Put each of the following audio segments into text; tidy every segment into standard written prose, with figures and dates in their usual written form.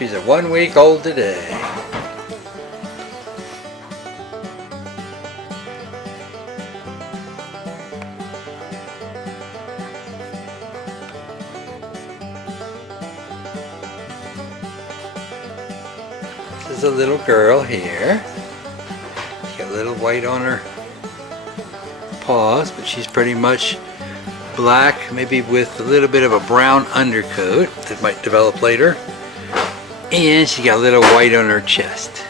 puppies are 1 week old today. This is a little girl here. She's got a little white on her paws, but she's pretty much black, maybe with a little bit of a brown undercoat that might develop later. And she got a little white on her chest.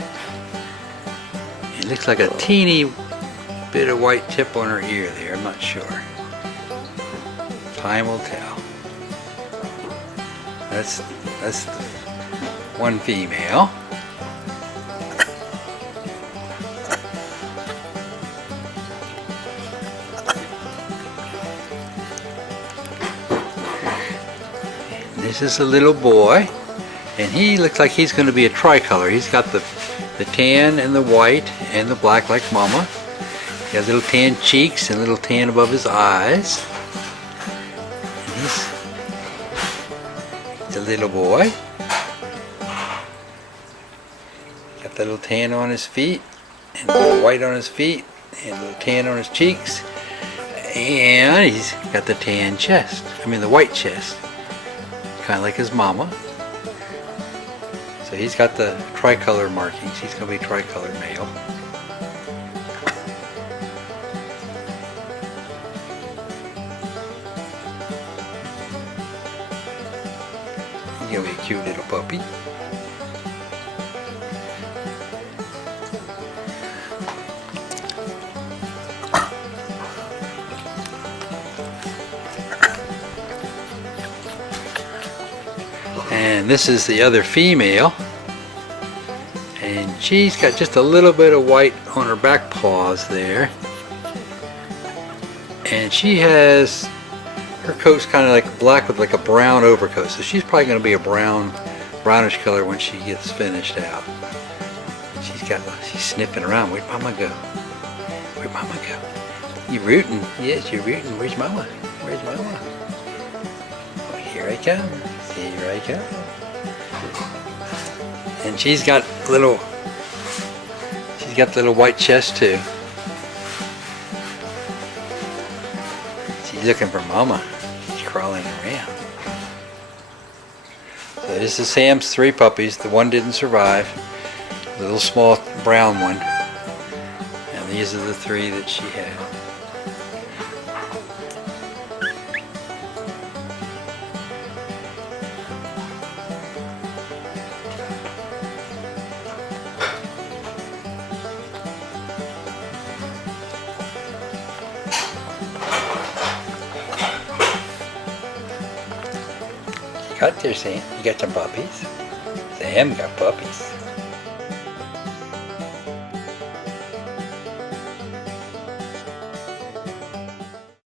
It looks like a teeny bit of white tip on her ear there, I'm not sure. Time will tell. That's one female. This is a little boy, and he looks like he's going to be a tricolor. He's got the tan and the white and the black like Mama. He has little tan cheeks and little tan above his eyes. And he's a little boy. Got the little tan on his feet, and a little white on his feet, and a little tan on his cheeks. And he's got the tan chest. I mean the white chest. Kind of like his mama. So he's got the tricolor markings. He's going to be a tricolor male. He's going to be a cute little puppy. And this is the other female, and she's got just a little bit of white on her back paws there, and she has her coat's kind of like black with like a brown overcoat, so she's probably going to be a brownish color when she gets finished out. She's sniffing around. Where'd Mama go? Where'd Mama go? You rooting? Yes, you're rooting. Where's Mama? Where's Mama? Oh, here I come. Here I come. And she's got little white chest too. She's looking for Mama. She's crawling around. So this is Sam's 3 puppies. The one didn't survive. The little small brown one. And these are the 3 that she had. Got there, Sam. You got some puppies? Sam got puppies.